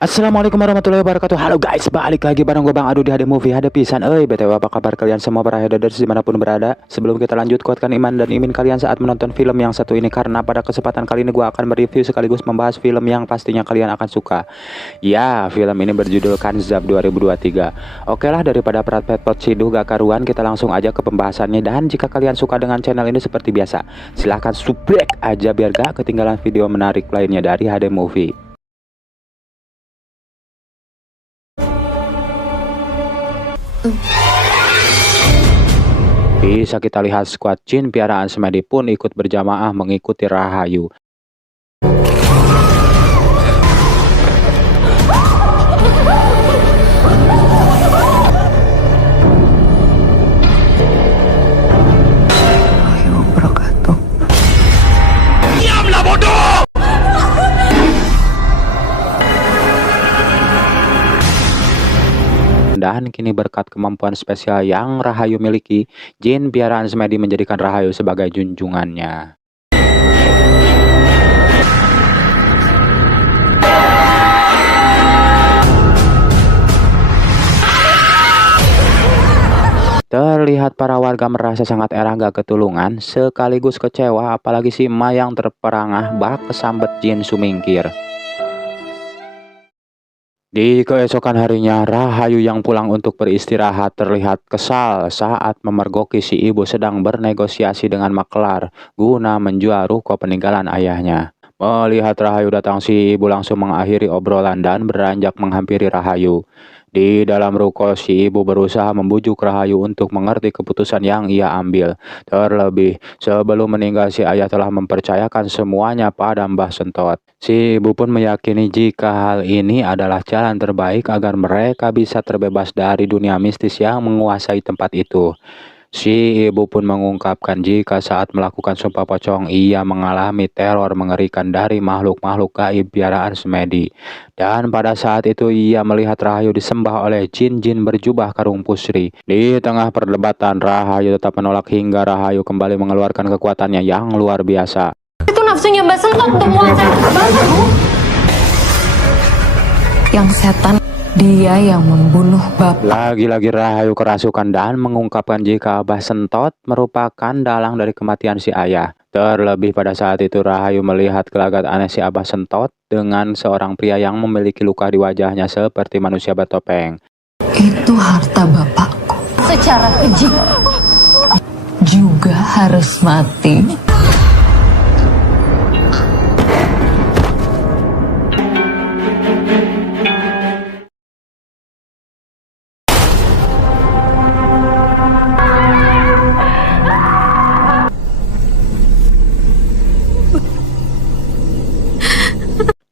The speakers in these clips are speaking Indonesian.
Assalamualaikum warahmatullahi wabarakatuh. Halo guys, balik lagi bareng gue Bang Adu di HD Movie. Ada pisan, BTW apa kabar kalian semua para headers dimanapun berada. Sebelum kita lanjut, kuatkan iman dan imin kalian saat menonton film yang satu ini, karena pada kesempatan kali ini gue akan mereview sekaligus membahas film yang pastinya kalian akan suka. Ya, film ini berjudul Kanzab 2023. Oke lah, daripada perat pet ciduh gak karuan, kita langsung aja ke pembahasannya. Dan jika kalian suka dengan channel ini seperti biasa, silahkan subrek aja biar gak ketinggalan video menarik lainnya dari HD Movie. Bisa kita lihat skuad jin piaraan Semedi pun ikut berjamaah mengikuti Rahayu. Diamlah bodoh! Dan kini berkat kemampuan spesial yang Rahayu miliki, jin piaraan Semedi menjadikan Rahayu sebagai junjungannya. Terlihat para warga merasa sangat erah gak ketulungan, sekaligus kecewa, apalagi si Ma yang terperangah bak kesambet jin sumingkir. Di keesokan harinya, Rahayu yang pulang untuk beristirahat terlihat kesal saat memergoki si ibu sedang bernegosiasi dengan maklar guna menjual ruko peninggalan ayahnya. Melihat Rahayu datang, si ibu langsung mengakhiri obrolan dan beranjak menghampiri Rahayu. Di dalam ruko, si ibu berusaha membujuk Rahayu untuk mengerti keputusan yang ia ambil. Terlebih, sebelum meninggal si ayah telah mempercayakan semuanya pada Mbah Sentot. Si ibu pun meyakini jika hal ini adalah jalan terbaik agar mereka bisa terbebas dari dunia mistis yang menguasai tempat itu. Si ibu pun mengungkapkan jika saat melakukan sumpah pocong ia mengalami teror mengerikan dari makhluk-makhluk gaib piaraan Semedi. Dan pada saat itu ia melihat Rahayu disembah oleh jin-jin berjubah karung pusri. Di tengah perdebatan, Rahayu tetap menolak hingga Rahayu kembali mengeluarkan kekuatannya yang luar biasa. Itu nafsunya Mbak Sentot temuan setan banget, Bu. Yang setan dia yang membunuh Bapak. Lagi-lagi Rahayu kerasukan dan mengungkapkan jika Mbah Sentot merupakan dalang dari kematian si ayah. Terlebih pada saat itu Rahayu melihat gelagat aneh si Abah Sentot dengan seorang pria yang memiliki luka di wajahnya seperti manusia bertopeng. Itu harta bapakku. Secara keji juga harus mati.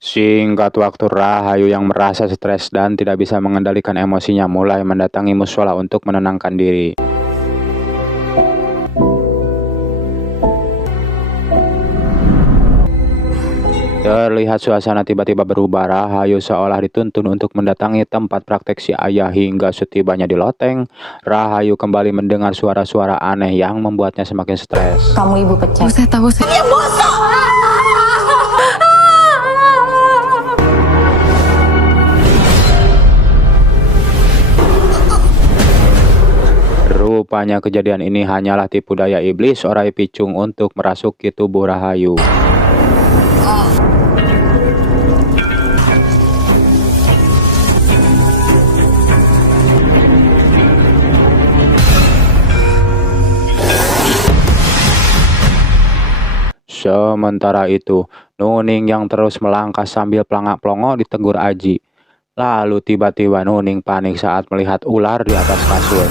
Singkat waktu, Rahayu yang merasa stres dan tidak bisa mengendalikan emosinya mulai mendatangi mushola untuk menenangkan diri. Terlihat suasana tiba-tiba berubah. Rahayu seolah dituntun untuk mendatangi tempat praktek si ayah. Hingga setibanya di loteng, Rahayu kembali mendengar suara-suara aneh yang membuatnya semakin stres. Kamu ibu pecah. Saya tahu saya. Rupanya kejadian ini hanyalah tipu daya iblis Orai Picung untuk merasuki tubuh Rahayu. Sementara itu, Nuning yang terus melangkah sambil pelangak-pelongo ditegur Aji. Lalu tiba-tiba Nuning panik saat melihat ular di atas kasur.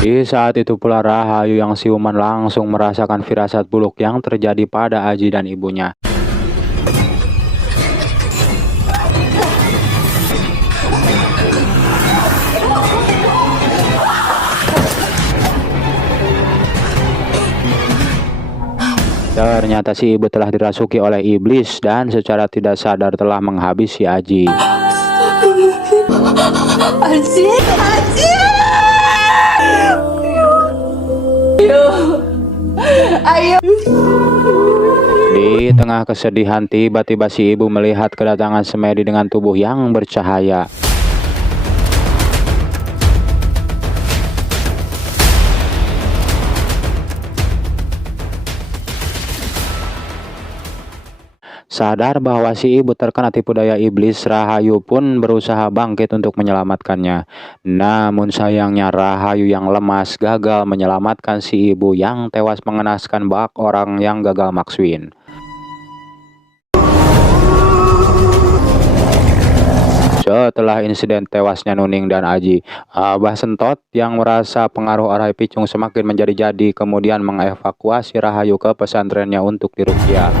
Di saat itu pula Rahayu yang siuman langsung merasakan firasat buruk yang terjadi pada Aji dan ibunya. Ternyata si ibu telah dirasuki oleh iblis dan secara tidak sadar telah menghabisi Aji. Di tengah kesedihan, tiba-tiba si ibu melihat kedatangan Semedi dengan tubuh yang bercahaya. Sadar bahwa si ibu terkena tipu daya iblis, Rahayu pun berusaha bangkit untuk menyelamatkannya. Namun sayangnya Rahayu yang lemas gagal menyelamatkan si ibu yang tewas mengenaskan bak orang yang gagal makswin. Setelah insiden tewasnya Nuning dan Aji, Abah Sentot yang merasa pengaruh Orai Picung semakin menjadi-jadi kemudian mengevakuasi Rahayu ke pesantrennya untuk diruqyah.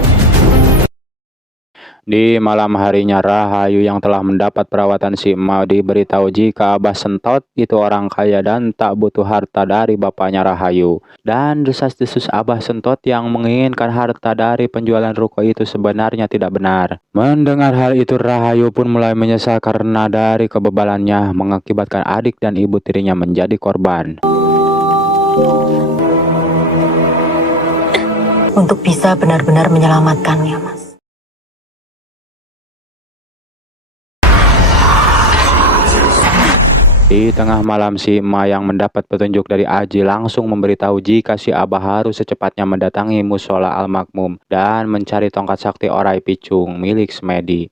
Di malam harinya, Rahayu yang telah mendapat perawatan si emak diberitahu jika Abah Sentot itu orang kaya dan tak butuh harta dari bapaknya Rahayu. Dan desas-desus Abah Sentot yang menginginkan harta dari penjualan ruko itu sebenarnya tidak benar. Mendengar hal itu, Rahayu pun mulai menyesal karena dari kebebalannya mengakibatkan adik dan ibu tirinya menjadi korban. Untuk bisa benar-benar menyelamatkannya, Mas. Di tengah malam, si emak yang mendapat petunjuk dari Aji langsung memberitahu jika si Abah harus secepatnya mendatangi musola Al-Makmum dan mencari tongkat sakti Orai Picung milik Semedi.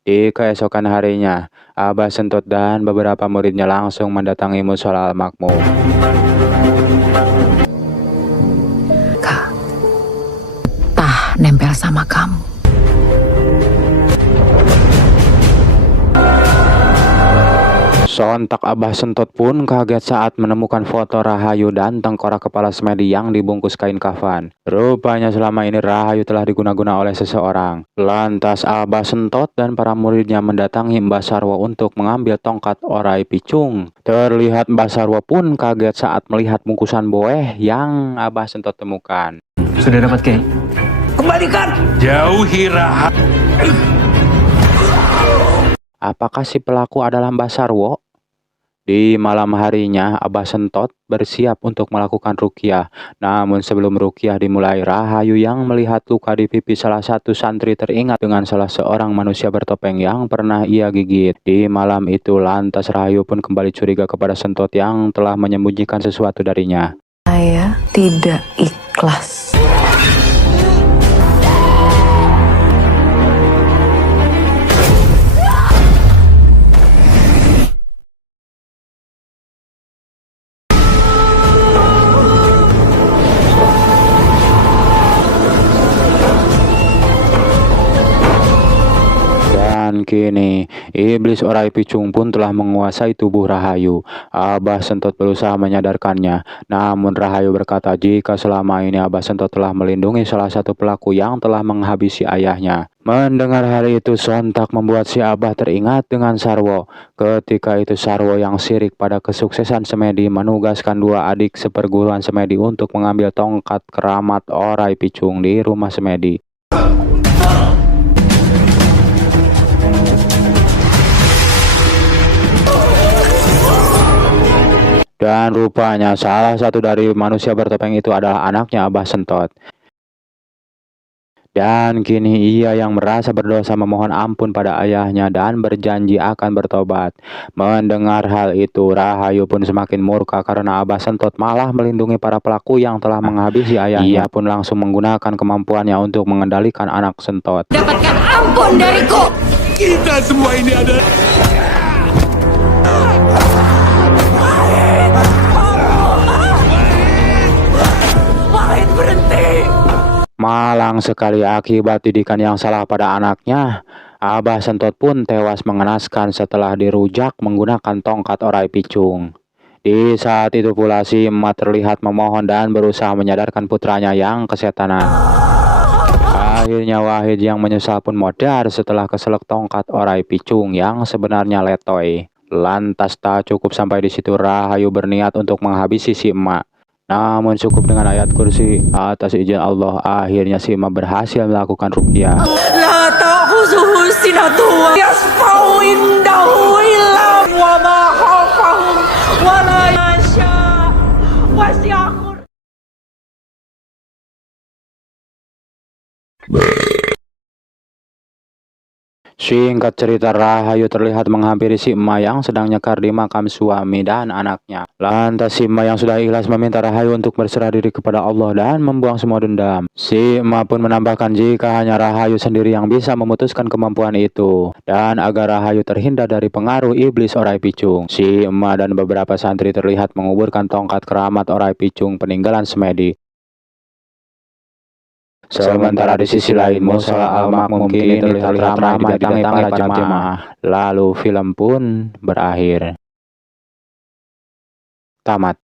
Di keesokan harinya, Abah Sentot dan beberapa muridnya langsung mendatangi musola Al-Makmum. Kak, tah nempel sama kamu. Sontak Abah Sentot pun kaget saat menemukan foto Rahayu dan tengkorak kepala Semedi yang dibungkus kain kafan. Rupanya selama ini Rahayu telah diguna-guna oleh seseorang. Lantas Abah Sentot dan para muridnya mendatangi Mbah Sarwo untuk mengambil tongkat Orai Picung. Terlihat Mbah Sarwo pun kaget saat melihat bungkusan boeh yang Abah Sentot temukan. Sudah dapat, Kek? Kembalikan! Jauhi Rahayu. Apakah si pelaku adalah Mbah Sarwo? Di malam harinya, Abah Sentot bersiap untuk melakukan ruqyah. Namun sebelum ruqyah dimulai, Rahayu yang melihat luka di pipi salah satu santri teringat dengan salah seorang manusia bertopeng yang pernah ia gigit. Di malam itu, lantas Rahayu pun kembali curiga kepada Sentot yang telah menyembunyikan sesuatu darinya. Saya tidak ikhlas. Dan kini, iblis Orai Picung pun telah menguasai tubuh Rahayu. Abah Sentot berusaha menyadarkannya. Namun Rahayu berkata jika selama ini Abah Sentot telah melindungi salah satu pelaku yang telah menghabisi ayahnya. Mendengar hal itu sontak membuat si Abah teringat dengan Sarwo. Ketika itu Sarwo yang sirik pada kesuksesan Semedi menugaskan dua adik seperguruan Semedi untuk mengambil tongkat keramat Orai Picung di rumah Semedi. Dan rupanya salah satu dari manusia bertopeng itu adalah anaknya Abah Sentot. Dan kini ia yang merasa berdosa memohon ampun pada ayahnya dan berjanji akan bertobat. Mendengar hal itu, Rahayu pun semakin murka karena Abah Sentot malah melindungi para pelaku yang telah menghabisi ayahnya. Ia pun langsung menggunakan kemampuannya untuk mengendalikan anak Sentot. Dapatkan ampun dariku! Kita semua ini adalah... Wahid, berhenti! Malang sekali akibat didikan yang salah pada anaknya. Abah Sentot pun tewas mengenaskan setelah dirujak menggunakan tongkat Orai Picung. Di saat itu pula si emak terlihat memohon dan berusaha menyadarkan putranya yang kesetanan. Akhirnya Wahid yang menyesal pun modar setelah keselak tongkat Orai Picung yang sebenarnya letoy. Lantas tak cukup sampai di situ, Rahayu berniat untuk menghabisi si emak. Namun cukup dengan ayat kursi. Atas izin Allah, akhirnya si Ima berhasil melakukan ruqyah. La ta'khuzuhu sinatun yasfa'u indahu illa wa ma khafahum wa la yasha wasi'akur. Singkat cerita, Rahayu terlihat menghampiri si Ima yang sedang nyekar di makam suami dan anaknya. Lantas si Ima yang sudah ikhlas meminta Rahayu untuk berserah diri kepada Allah dan membuang semua dendam. Si Ima pun menambahkan jika hanya Rahayu sendiri yang bisa memutuskan kemampuan itu, dan agar Rahayu terhindar dari pengaruh iblis Orai Picung. Si Ima dan beberapa santri terlihat menguburkan tongkat keramat Orai Picung peninggalan Semedi. Sementara di sisi lain, Musola Al-Makmum kini terlihat ramai didatangi para jemaah. Lalu film pun berakhir. Tamat.